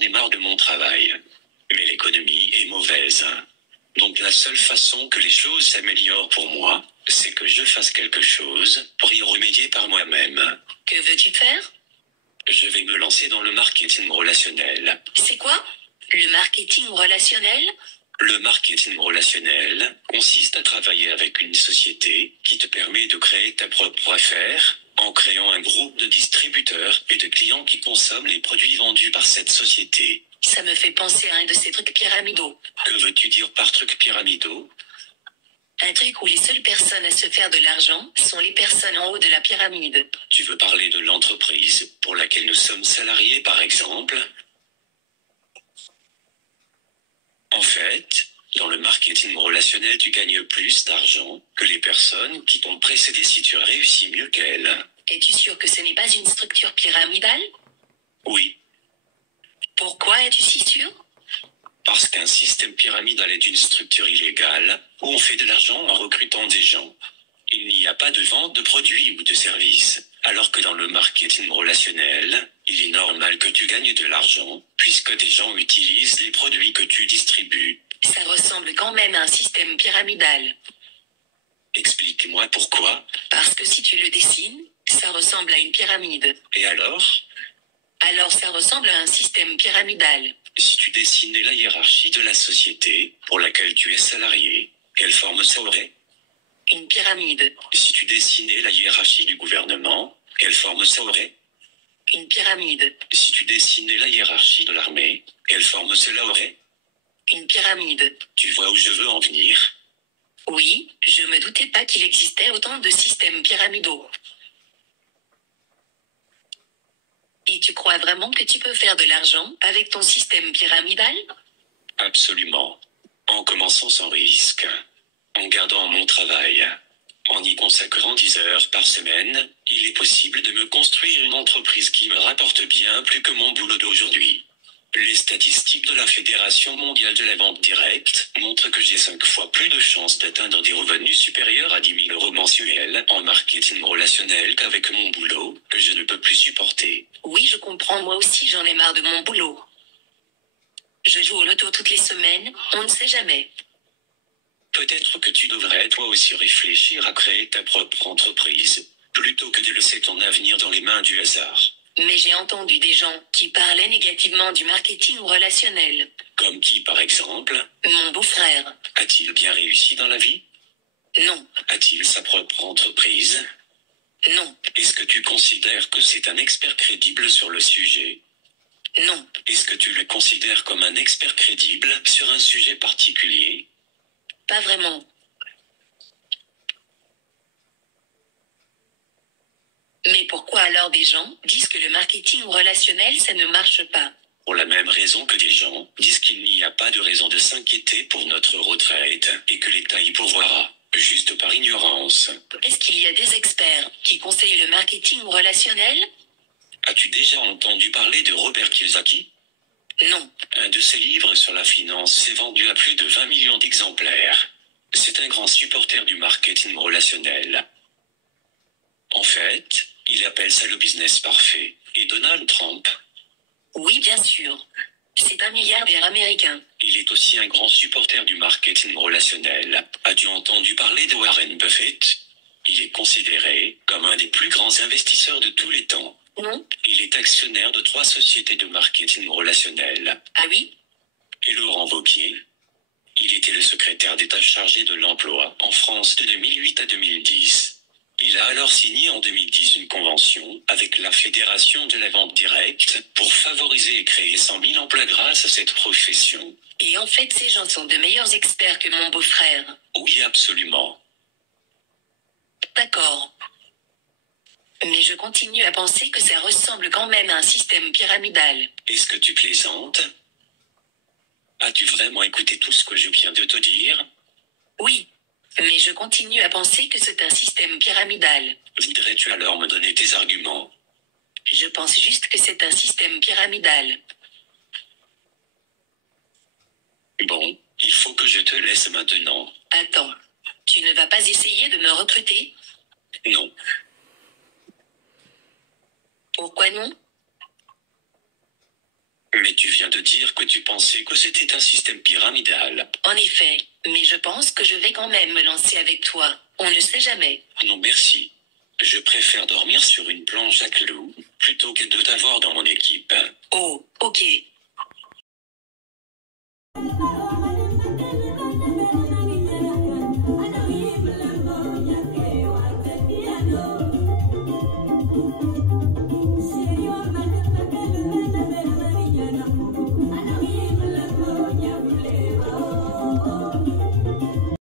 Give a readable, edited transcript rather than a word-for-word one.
j'en ai marre de mon travail. Mais l'économie est mauvaise. Donc la seule façon que les choses s'améliorent pour moi, c'est que je fasse quelque chose pour y remédier par moi-même. Que veux-tu faire? Je vais me lancer dans le marketing relationnel. C'est quoi? Le marketing relationnel? Le marketing relationnel consiste à travailler avec une société qui te permet de créer ta propre affaire, en créant un groupe de distributeurs et de clients qui consomment les produits vendus par cette société. Ça me fait penser à un de ces trucs pyramidaux. Que veux-tu dire par trucs pyramidaux? Un truc où les seules personnes à se faire de l'argent sont les personnes en haut de la pyramide. Tu veux parler de l'entreprise pour laquelle nous sommes salariés, par exemple? En fait, dans le marketing relationnel, tu gagnes plus d'argent que les personnes qui t'ont précédé si tu as réussi mieux qu'elles. Es-tu sûr que ce n'est pas une structure pyramidale? Oui, Pourquoi es-tu si sûr? parce qu'un système pyramidal est une structure illégale où on fait de l'argent en recrutant des gens. Il n'y a pas de vente de produits ou de services, alors que dans le marketing relationnel, il est normal que tu gagnes de l'argent, puisque des gens utilisent les produits que tu distribues. Ça ressemble quand même à un système pyramidal. Explique-moi pourquoi. Parce que si tu le dessines, ça ressemble à une pyramide. Et alors? Alors ça ressemble à un système pyramidal. Si tu dessinais la hiérarchie de la société pour laquelle tu es salarié, quelle forme ça aurait? Une pyramide. Si tu dessinais la hiérarchie du gouvernement, quelle forme ça aurait? Une pyramide. Si tu dessinais la hiérarchie de l'armée, quelle forme cela aurait? Une pyramide. Tu vois où je veux en venir? Oui, je me doutais pas qu'il existait autant de systèmes pyramidaux. Et tu crois vraiment que tu peux faire de l'argent avec ton système pyramidal? Absolument. En commençant sans risque. En gardant mon travail. En y consacrant 10 heures par semaine, il est possible de me construire une entreprise qui me rapporte bien plus que mon boulot d'aujourd'hui. Les statistiques de la Fédération mondiale de la vente directe montrent que j'ai 5 fois plus de chances d'atteindre des revenus supérieurs à 10 000 euros mensuels en marketing relationnel qu'avec mon boulot, que je ne peux plus supporter. Oui, je comprends, moi aussi j'en ai marre de mon boulot. Je joue au loto toutes les semaines, on ne sait jamais. Peut-être que tu devrais toi aussi réfléchir à créer ta propre entreprise, plutôt que de laisser ton avenir dans les mains du hasard. Mais j'ai entendu des gens qui parlaient négativement du marketing relationnel. Comme qui, par exemple? Mon beau-frère. A-t-il bien réussi dans la vie? Non, A-t-il sa propre entreprise? non, Est-ce que tu considères que c'est un expert crédible sur le sujet? non, Est-ce que tu le considères comme un expert crédible sur un sujet particulier? pas vraiment. Mais pourquoi alors des gens disent que le marketing relationnel ça ne marche pas? Pour la même raison que des gens disent qu'il n'y a pas de raison de s'inquiéter pour notre retraite et que l'État y pourvoira, juste par ignorance. Est-ce qu'il y a des experts qui conseillent le marketing relationnel? As-tu déjà entendu parler de Robert Kiyosaki? Non. Un de ses livres sur la finance s'est vendu à plus de 20 millions d'exemplaires. C'est un grand supporter du marketing relationnel. En fait, il appelle ça le business parfait. Et Donald Trump? Oui, bien sûr. C'est un milliardaire américain. Il est aussi un grand supporter du marketing relationnel. As-tu entendu parler de Warren Buffett? Il est considéré comme un des plus grands investisseurs de tous les temps. Non? Il est actionnaire de 3 sociétés de marketing relationnel. Ah oui? Et Laurent Wauquiez? Il était le secrétaire d'État chargé de l'emploi en France de 2008 à 2010. Il a alors signé en 2010 une convention avec la Fédération de la vente directe pour favoriser et créer 100 000 emplois grâce à cette profession. Et en fait, ces gens sont de meilleurs experts que mon beau-frère. Oui, absolument. D'accord. Mais je continue à penser que ça ressemble quand même à un système pyramidal. Est-ce que tu plaisantes? As-tu vraiment écouté tout ce que je viens de te dire? Oui. Mais je continue à penser que c'est un système pyramidal. Voudrais-tu alors me donner tes arguments? Je pense juste que c'est un système pyramidal. Bon, il faut que je te laisse maintenant. Attends. Tu ne vas pas essayer de me recruter? Non. Pourquoi non? Mais tu viens de dire que tu pensais que c'était un système pyramidal. En effet, mais je pense que je vais quand même me lancer avec toi. On ne sait jamais. Non merci. Je préfère dormir sur une planche à clous, plutôt que de t'avoir dans mon équipe. Oh, ok.